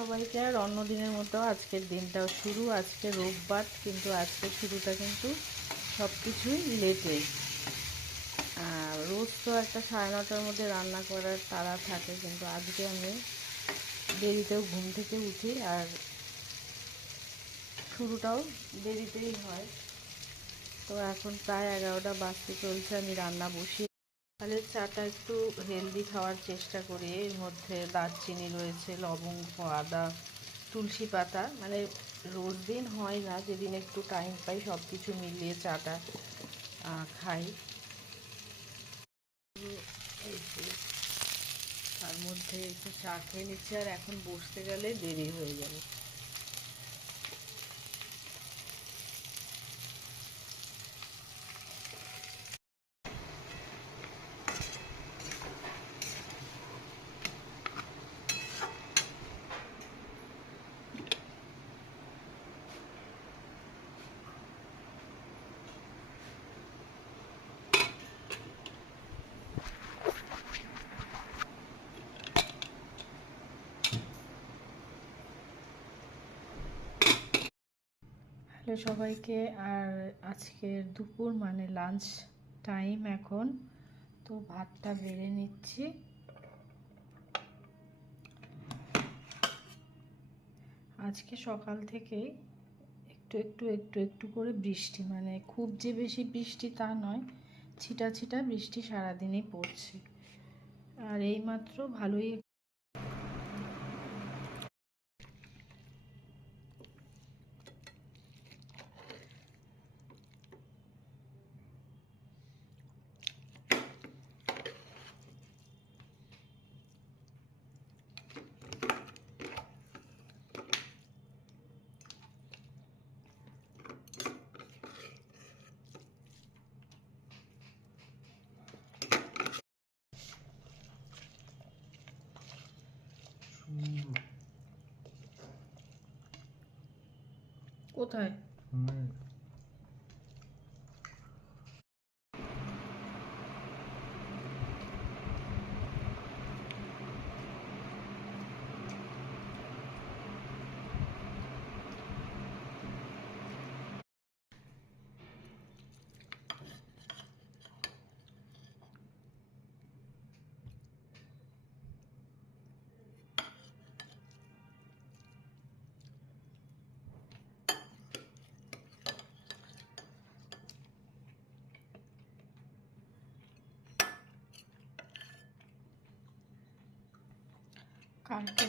সবাইকে আর অন্য দিনের মতো আজকের দিনটাও শুরু। আজকে রোববার, কিন্তু আজকের শুরুটা কিন্তু সব কিছুই লেটে। রোজ তো একটা 9:30টার মধ্যে রান্না করার তাড়া থাকে, কিন্তু আজকে আমি দেরিতেও ঘুম থেকে উঠি আর শুরুটাও দেরিতেই হয়। তো এখন প্রায় 11টা বাজতে চলছে, আমি রান্না বসিয়ে তাহলে চাটা একটু হেলদি খাওয়ার চেষ্টা করি। এর মধ্যে দারচিনি রয়েছে, লবঙ্গ, আদা, তুলসী পাতা, মানে রোজ দিন হয় না, যেদিন একটু টাইম পাই সব কিছু মিলিয়ে চাটা খাই। এই যে তার মধ্যে একটু চা খেয়ে নিচ্ছি, আর এখন বসতে গেলে দেরি হয়ে যাবে। হ্যালো সবাইকে, আর আজকের দুপুর মানে লাঞ্চ টাইম এখন। তো ভাতটা বেড়ে নিচ্ছি। আজকে সকাল থেকেই একটু একটু একটু একটু করে বৃষ্টি, মানে খুব যে বেশি বৃষ্টি তা নয়, ছিটা ছিটা বৃষ্টি সারাদিনই পড়ছে। আর এইমাত্র ভালোই কোথায় কালকে